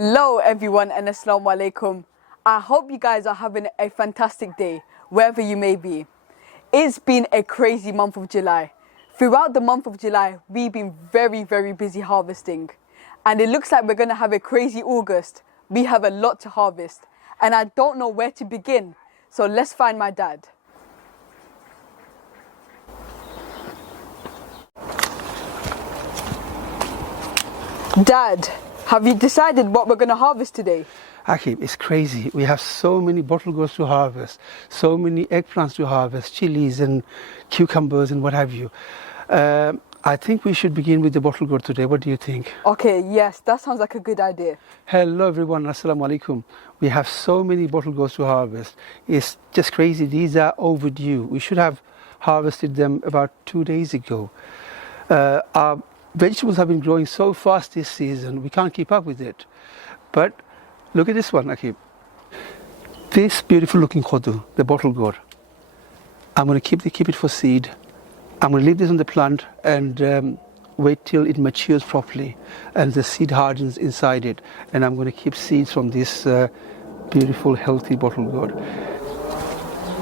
Hello everyone and assalamu alaikum. I hope you guys are having a fantastic day wherever you may be. It's been a crazy month of July. Throughout the month of July, we've been very busy harvesting. And it looks like we're going to have a crazy August. We have a lot to harvest and I don't know where to begin. So let's find my dad. Dad, have you decided what we're going to harvest today? Akib, it's crazy. We have so many bottle gourds to harvest, so many eggplants to harvest, chilies and cucumbers and what have you. I think we should begin with the bottle gourd today. What do you think? Okay, yes, that sounds like a good idea. Hello everyone, assalamu alaikum. We have so many bottle gourds to harvest. It's just crazy. These are overdue. We should have harvested them about 2 days ago. Our vegetables have been growing so fast this season, we can't keep up with it. But look at this one, Akib. This beautiful looking kodu, the bottle gourd. I'm going to keep it for seed. I'm going to leave this on the plant and wait till it matures properly and the seed hardens inside it. And I'm going to keep seeds from this beautiful, healthy bottle gourd.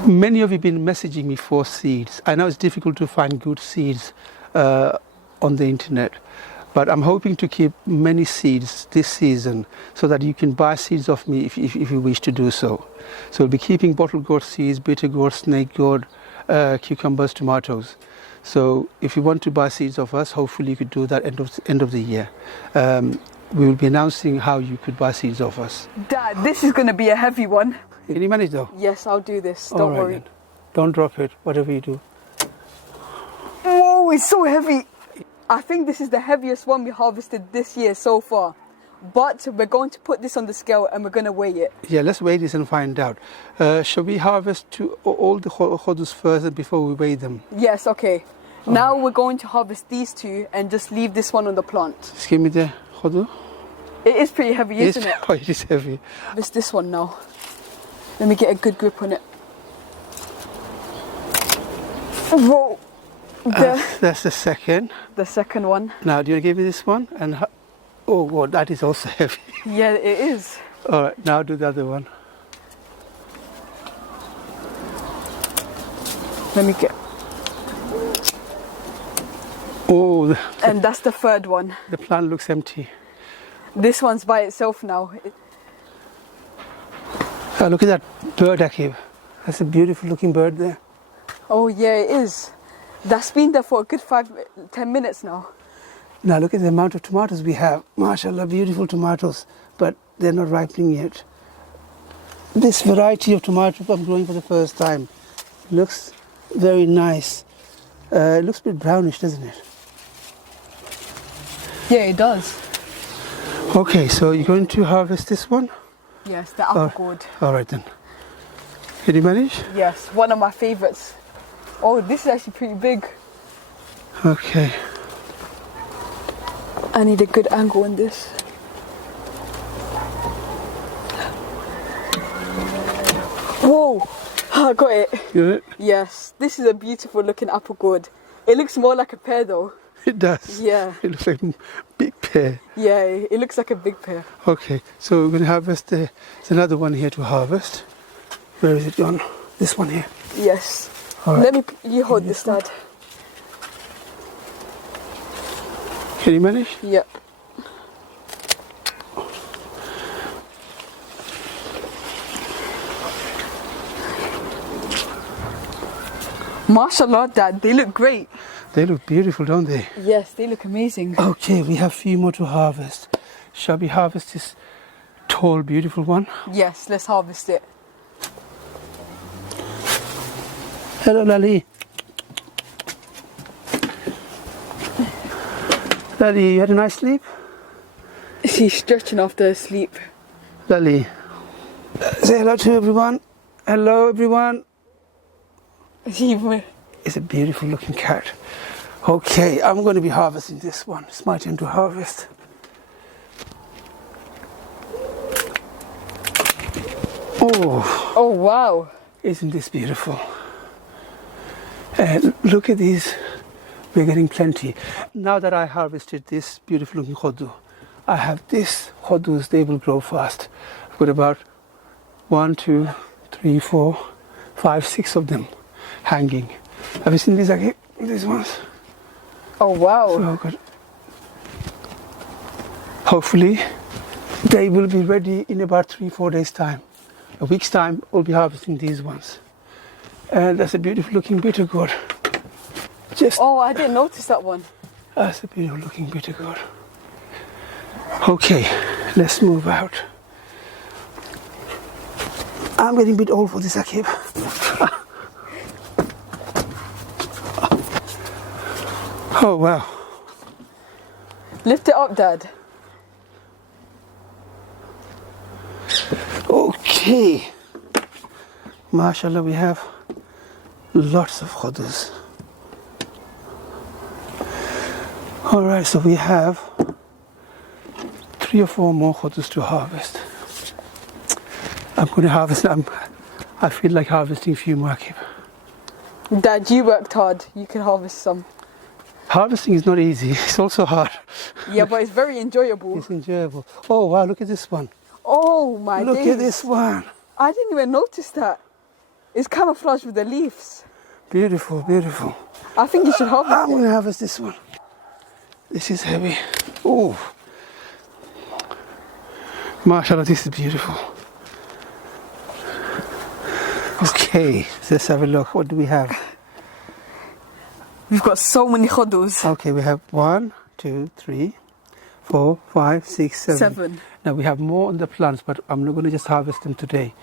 Many of you have been messaging me for seeds. I know it's difficult to find good seeds on the internet, but I'm hoping to keep many seeds this season so that you can buy seeds of me if you wish to do so. So we'll be keeping bottle gourd seeds, bitter gourd, snake gourd, cucumbers, tomatoes. So if you want to buy seeds of us, hopefully you could do that end of the year. We will be announcing how you could buy seeds of us. Dad, this is going to be a heavy one. Can you manage though? Yes, I'll do this. Don't worry. Then. Don't drop it, whatever you do. Whoa, it's so heavy. I think this is the heaviest one we harvested this year so far. But we're going to put this on the scale and we're going to weigh it. Yeah, let's weigh this and find out. Shall we harvest all the khodus first before we weigh them? Yes, okay. Now we're going to harvest these two and just leave this one on the plant. Just give me the khodu. It is pretty heavy, isn't it? Oh, it is heavy. It's this one now. Let me get a good grip on it. Whoa. That's the second. The second one. Now, do you want to give me this one? And oh, God, that is also heavy. Yeah, it is. All right, now do the other one. Let me get. Oh. And that's the third one. The plant looks empty. This one's by itself now. Look at that bird, Akib. That's a beautiful looking bird there. Oh, yeah, it is. That's been there for a good 5-10 minutes now. Now look at the amount of tomatoes we have. MashaAllah, beautiful tomatoes, but they're not ripening yet. This variety of tomatoes I'm growing for the first time looks very nice. It looks a bit brownish, doesn't it? Yeah, it does. Okay, so you're going to harvest this one? Yes, the apple gourd. All right then. Can you manage? Yes, one of my favourites. Oh, this is actually pretty big. Okay. I need a good angle on this. Whoa, I got it. Got it? Yes, this is a beautiful looking apple gourd. It looks more like a pear though. It does. Yeah. It looks like a big pear. Yeah, it looks like a big pear. Okay, so we're going to harvest. There's another one here to harvest. Where is it gone? This one here. Yes. All right. You hold this, Dad. Can you manage? Yep. MashaAllah, Dad, they look great. They look beautiful, don't they? Yes, they look amazing. Okay, we have a few more to harvest. Shall we harvest this tall, beautiful one? Yes, let's harvest it. Hello, Lali. Lali, you had a nice sleep? She's stretching after sleep. Lali, say hello to everyone. Hello, everyone. It's a beautiful looking cat. Okay, I'm going to be harvesting this one. It's my turn to harvest. Oh wow. Isn't this beautiful? And look at these. We're getting plenty. Now that I harvested this beautiful looking khodu, I have this khodus. They will grow fast. I've got about 1, 2, 3, 4, 5, 6 of them hanging. Have you seen these again? These ones? Oh wow. So I've got, hopefully they will be ready in about 3-4 days time. A week's time we'll be harvesting these ones. And that's a beautiful looking bitter gourd. Oh, I didn't notice that one. That's a beautiful looking bitter gourd. Okay, let's move out. I'm getting a bit old for this, Akib. Oh wow. Lift it up, Dad. Okay. MashaAllah, we have lots of khodus. Alright, so we have 3 or 4 more khodus to harvest. I'm going to harvest them. I feel like harvesting a few more, Akib. Dad, you worked hard. You can harvest some. Harvesting is not easy. It's also hard. Yeah, but it's very enjoyable. It's enjoyable. Oh wow, look at this one. Oh my Look days. at this one. I didn't even notice that. It's camouflaged with the leaves. Beautiful, beautiful. I think you should harvest I'm it. going to harvest this one. This is heavy. Oh. MashaAllah, this is beautiful. Okay, let's have a look. What do we have? We've got so many khodus. Okay, we have 1, 2, 3, 4, 5, 6, 7. 7. Now we have more on the plants, but I'm not going to just harvest them today.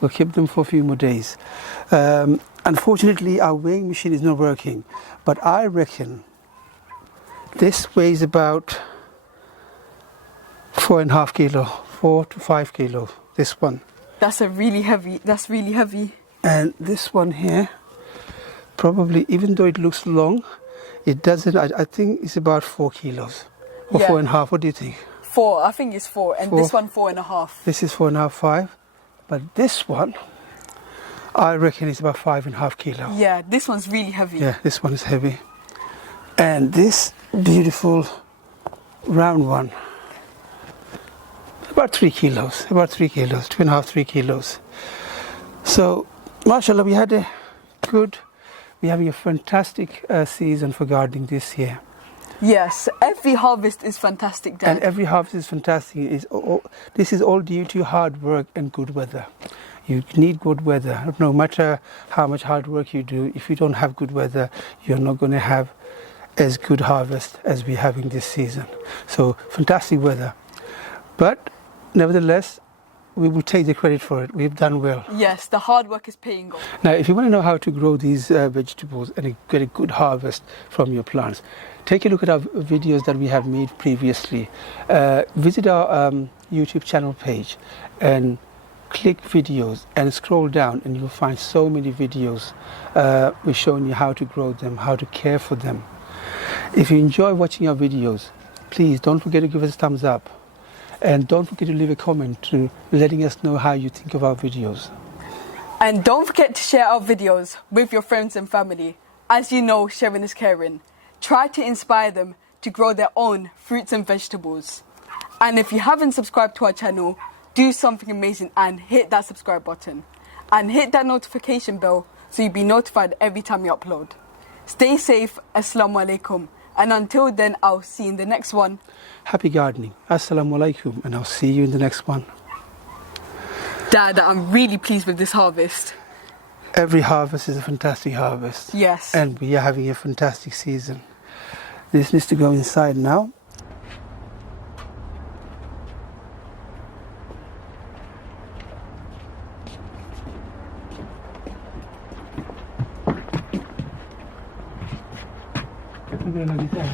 We'll keep them for a few more days. Unfortunately, our weighing machine is not working, but I reckon this weighs about 4.5 kilo, 4 to 5 kilo. This one. That's really heavy. And this one here, probably, even though it looks long, it doesn't. I think it's about 4 kilos or Yeah. 4.5. What do you think? 4, I think it's 4, and 4. this one 4.5. This is 4.5, 5, but this one, I reckon it's about 5.5 kilos. Yeah, this one's really heavy. Yeah, this one is heavy. And this beautiful round one, about 3 kilos, 2.5, 3 kilos. So, mashallah, we're having a fantastic season for gardening this year. Yes, every harvest is fantastic, Dad. And every harvest is fantastic. This is all due to hard work and good weather. You need good weather. No matter how much hard work you do, if you don't have good weather, you're not going to have as good harvest as we're having this season. So fantastic weather. But nevertheless, we will take the credit for it. We've done well. Yes, the hard work is paying off. Now, if you want to know how to grow these vegetables and get a good harvest from your plants, take a look at our videos that we have made previously. Visit our YouTube channel page and click videos and scroll down, and you'll find so many videos we're showing you how to grow them, how to care for them. If you enjoy watching our videos, please don't forget to give us a thumbs up. And don't forget to leave a comment to letting us know how you think of our videos. And don't forget to share our videos with your friends and family. As you know, sharing is caring. Try to inspire them to grow their own fruits and vegetables. And if you haven't subscribed to our channel, do something amazing and hit that subscribe button. And hit that notification bell so you'll be notified every time we upload. Stay safe. Assalamu alaikum. And until then, I'll see you in the next one. Happy gardening. Assalamu alaikum, and I'll see you in the next one. Dad, I'm really pleased with this harvest. Every harvest is a fantastic harvest. Yes. And we are having a fantastic season. This needs to go inside now. Look at it.